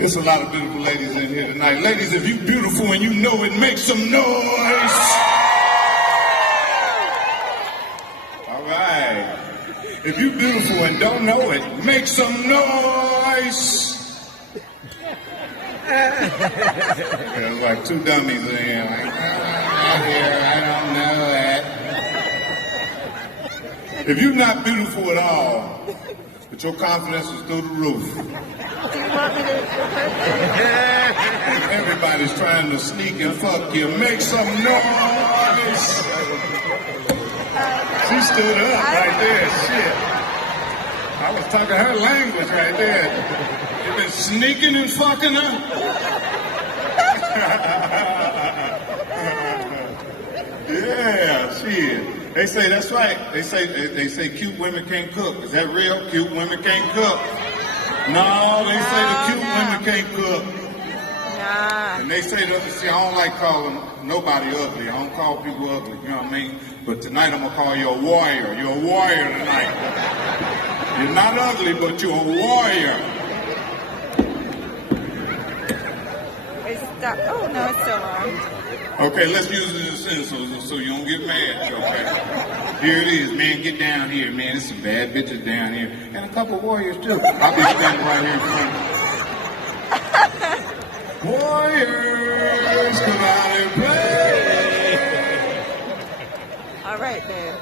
There's a lot of beautiful ladies in here tonight. Ladies, if you're beautiful and you know it, make some noise. All right. If you're beautiful and don't know it, make some noise. There's like two dummies in here. Like, I don't know that. If you're not beautiful at all, but your confidence is through the roof. Everybody's trying to sneak and fuck you. Make some noise. She stood up right there. Shit. I was talking her language right there. You been sneaking and fucking her? Yeah, shit. They say that's right. They say cute women can't cook. Is that real? Cute women can't cook. No, they say the cute women can't cook. Nah. And they say see, I don't like calling nobody ugly. I don't call people ugly. You know what I mean? But tonight I'm gonna call you a warrior. You're a warrior tonight. You're not ugly, but you're a warrior. Oh no, it's so long. Okay, let's use it as a sentence so you don't get mad, okay? Here it is, man, get down here, man. There's some bad bitches down here. And a couple warriors, too. I'll be standing right here in front. Warriors, come out and play! All right, man.